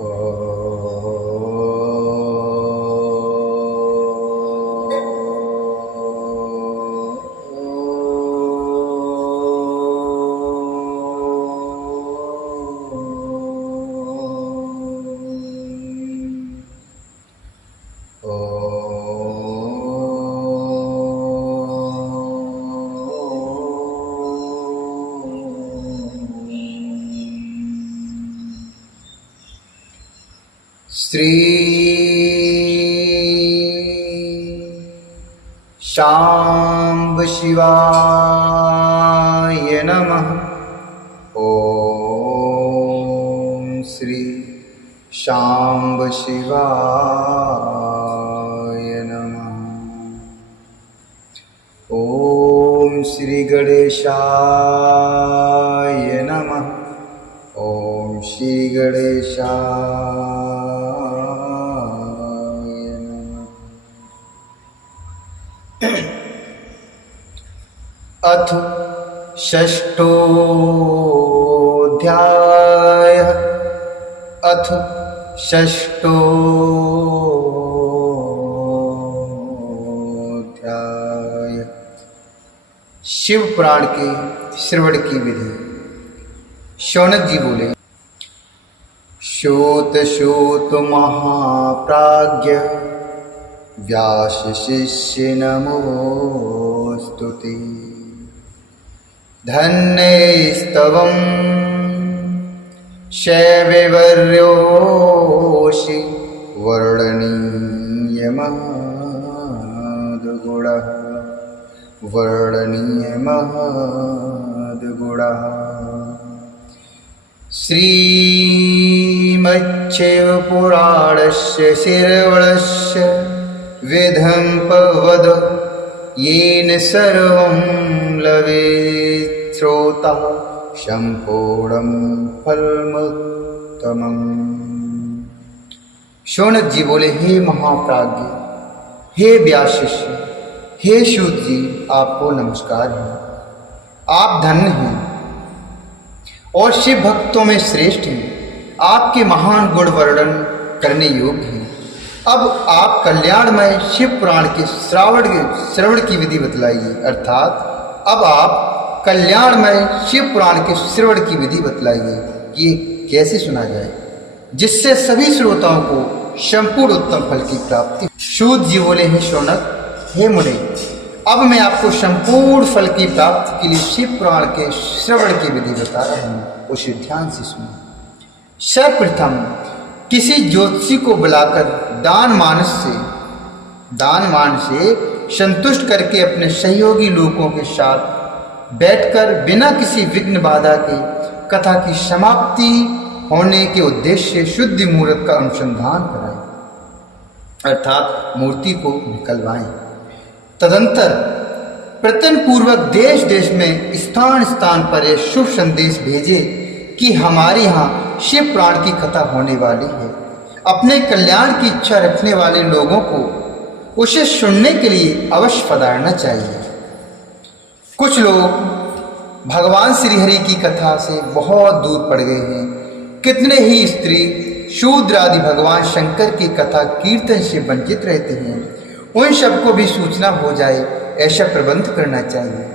श्री शांब शिवाय नमः। ओम श्री शांब शिवाय नमः। ओम श्री गणेशाय नमः। ओम श्री गणेशाय नमः। अथ षष्ठोऽध्यायः। अथ षष्ठोऽध्यायः। शिव पुराण के श्रवण की विधि। शौनक जी बोले, शोत शोत महाप्राज्ञ व्यास शिष्य नमोस्तुते। धन्यस्तवं शैववर्योषि वर्णनीयमहद्गुणः। वर्णनीयमहद्गुणः। श्रीमच्छिवपुराणस्य श्रवणस्य विधं पवद येन सर्वं लभेत् श्रोतः सम्पूर्णं फलमुत्तमम्। शौनक जी बोले, हे महाप्राज्ञ, हे व्यास शिष्य, हे सूत जी, आपको नमस्कार है। आप धन्य हैं और शिव भक्तों में श्रेष्ठ हैं। आपके महान गुण वर्णन करने योग्य हैं। अब आप कल्याणमय शिव पुराण के श्रवण की विधि बतलाइए। अर्थात अब आप कल्याणमय शिव पुराण के श्रवण की विधि बतलाइए कि ये कैसे सुना जाए जिससे सभी श्रोताओं को संपूर्ण उत्तम फल की प्राप्ति। सूत जी बोले, हे शौनक, हे मुनि, अब मैं आपको संपूर्ण फल की प्राप्ति के लिए शिव पुराण के श्रवण की विधि बता रहा हूँ, उसे ध्यान से सुनो। सर्वप्रथम किसी ज्योतिषी को बुलाकर दान मान से संतुष्ट करके अपने सहयोगी लोगों के साथ बैठकर बिना किसी विघ्न बाधा के कथा की समाप्ति होने के उद्देश्य से शुद्ध मुहूर्त का अनुसंधान कराएं, अर्थात मूर्ति को निकलवाएं। तदंतर प्रयत्न पूर्वक देश देश में स्थान स्थान पर यह शुभ संदेश भेजे कि हमारे यहाँ शिव पुराण की कथा होने वाली है। अपने कल्याण की इच्छा रखने वाले लोगों को उसे सुनने के लिए अवश्य पधारना चाहिए। कुछ लोग भगवान श्रीहरि की कथा से बहुत दूर पड़ गए हैं। कितने ही स्त्री शूद्र आदि भगवान शंकर की कथा कीर्तन से वंचित रहते हैं। उन सबको भी सूचना हो जाए, ऐसा प्रबंध करना चाहिए।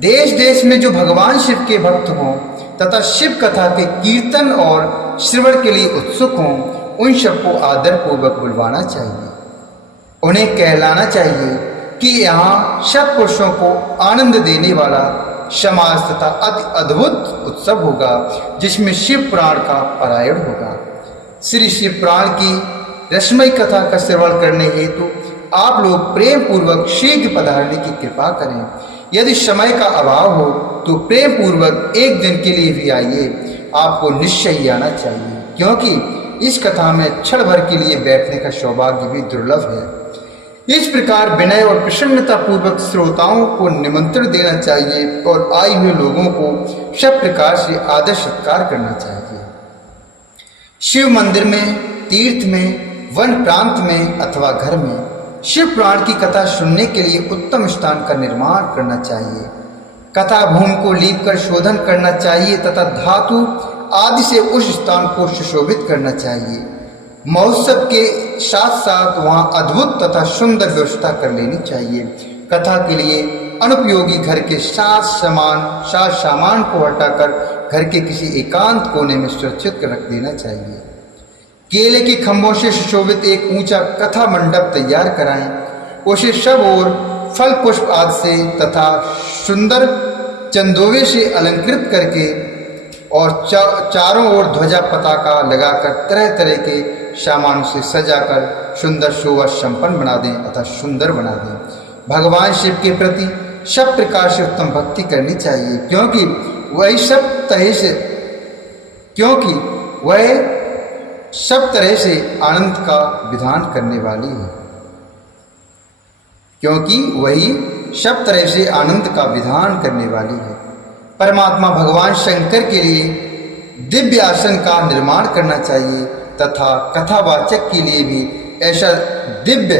देश देश में जो भगवान शिव के भक्त हों तथा शिव कथा के कीर्तन और श्रवण के लिए उत्सुक हों, उन सबको आदर पूर्वक बुलवाना चाहिए। उन्हें कहलाना चाहिए कि यहाँ सब पुरुषों को आनंद देने वाला समाज तथा अति अद्भुत उत्सव होगा, जिसमें शिव पुराण का पारायण होगा। श्री शिव पुराण की रसमयी कथा का श्रवण करने हेतु आप लोग प्रेम पूर्वक शीघ्र पधारने की कृपा करें। यदि समय का अभाव हो तो प्रेम पूर्वक एक दिन के लिए भी आइए। आपको निश्चय ही आना चाहिए, क्योंकि इस कथा में क्षण भर के लिए बैठने का सौभाग्य भी दुर्लभ है। इस प्रकार विनय और प्रसन्नता पूर्वक श्रोताओं को निमंत्रण देना चाहिए और आए हुए लोगों को सब प्रकार से आदर सत्कार करना चाहिए। शिव मंदिर में, तीर्थ में, वन प्रांत में अथवा घर में शिव पुराण की कथा सुनने के लिए उत्तम स्थान का निर्माण करना चाहिए। कथा भूमि को लीप कर शोधन करना चाहिए तथा धातु आदि से उस स्थान को सुशोभित करना चाहिए। महोत्सव के साथ साथ वहाँ अद्भुत तथा सुंदर व्यवस्था कर लेनी चाहिए। कथा के लिए अनुपयोगी घर के साथ सामान को हटाकर घर के किसी एकांत कोने में सुरक्षित रख देना चाहिए। केले के खंभों से सुशोभित एक ऊंचा कथा मंडप तैयार कराएं। उसे सब ओर फल पुष्प आदि से तथा सुंदर चंदोवे से अलंकृत करके और चारों ओर ध्वजा पताका लगाकर तरह तरह के सामानों से सजाकर सुंदर शोभा संपन्न बना दें तथा सुंदर बना दें। भगवान शिव के प्रति सब प्रकार से उत्तम भक्ति करनी चाहिए, क्योंकि वह सब तरह से आनंद का विधान करने वाली है। क्योंकि वही सब तरह से आनंद का विधान करने वाली है। परमात्मा भगवान शंकर के लिए दिव्य आसन का निर्माण करना चाहिए तथा कथावाचक के लिए भी ऐसा दिव्य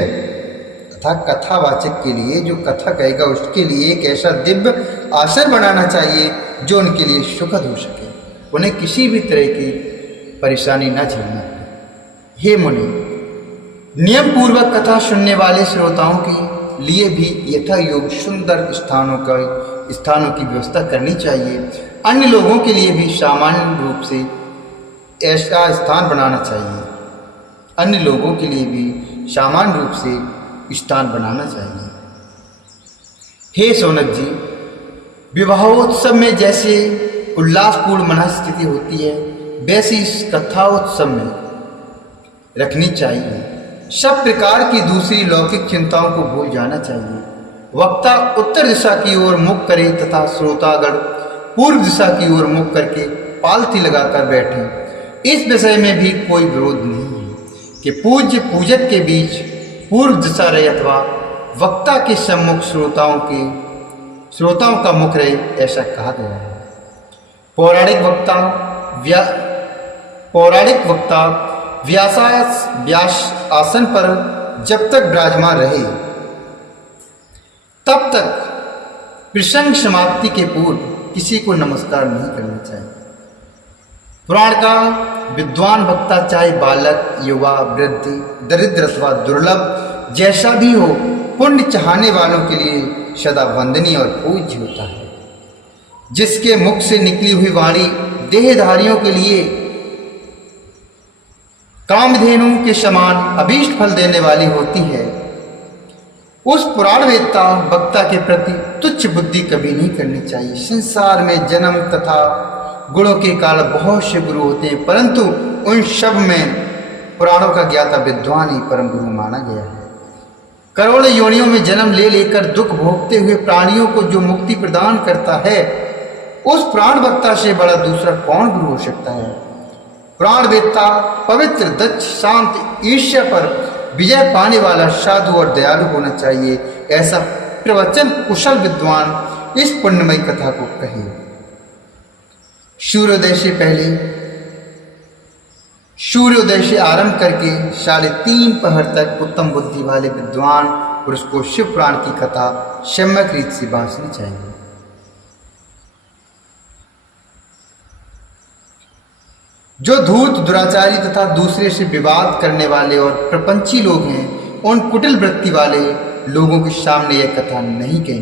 तथा कथावाचक के लिए जो कथा कहेगा उसके लिए एक ऐसा दिव्य आसन बनाना चाहिए जो उनके लिए सुखद हो सके, उन्हें किसी भी तरह की परेशानी न झेलना पड़े। हे मुनि, नियम पूर्वक कथा सुनने वाले श्रोताओं के लिए भी यथा योग सुंदर स्थानों की व्यवस्था करनी चाहिए। अन्य लोगों के लिए भी सामान्य रूप से ऐसा स्थान बनाना चाहिए। अन्य लोगों के लिए भी सामान्य रूप से स्थान बनाना चाहिए। हे सौनक जी, विवाहोत्सव में जैसे उल्लासपूर्ण मनस्थिति होती है वैसी इस कथाओत्सव में रखनी चाहिए। सब प्रकार की दूसरी लौकिक चिंताओं को भूल जाना चाहिए। वक्ता उत्तर दिशा की ओर मुख करे तथा श्रोतागण पूर्व दिशा की ओर मुख करके पालथी लगाकर बैठे। इस विषय में भी कोई विरोध नहीं है कि पूज्य पूजक के बीच पूर्व दिशा रहे अथवा वक्ता के सम्मुख श्रोताओं का मुख रहे, ऐसा कहा गया है। पौराणिक वक्ता व्यास आसन पर जब तक विराजमान रहे तब तक प्रसंग समाप्ति के पूर्व किसी को नमस्कार नहीं करना चाहिए। पुराण का विद्वान वक्ता चाहे बालक, युवा, वृद्ध, दरिद्र अथवा दुर्लभ जैसा भी हो, पुण्य चाहने वालों के लिए सदा वंदनीय और पूज्य होता है। जिसके मुख से निकली हुई वाणी देहधारियों के लिए कामधेनु के समान अभीष्ट फल देने वाली होती है, उस पुराणवेत्ता वक्ता के प्रति तुच्छ बुद्धि कभी नहीं करनी चाहिए। संसार में जन्म तथा गुणों के कारण बहुत से गुरु होते हैं, परंतु उन सब में पुराणों का ज्ञाता विद्वान ही परम गुरु माना गया है। करोड़ों योनियों में जन्म ले लेकर दुख भोगते हुए प्राणियों को जो मुक्ति प्रदान करता है, उस प्राण वक्ता से बड़ा दूसरा कौन गुरु हो सकता है। प्राणवेत्ता पवित्र, दक्ष, शांत, ईर्ष्या पर विजय पाने वाला साधु और दयालु होना चाहिए। ऐसा प्रवचन कुशल विद्वान इस पुण्यमयी कथा को कहे। सूर्योदय से आरंभ करके 3:30 पहर तक उत्तम बुद्धि वाले विद्वान पुरुष को शिव पुराण की कथा सम्यक रीत से बांटनी चाहिए। जो धूर्त, दुराचारी तथा दूसरे से विवाद करने वाले और प्रपंची लोग हैं, उन कुटिल वृत्ति वाले लोगों के सामने यह कथा नहीं कहनी।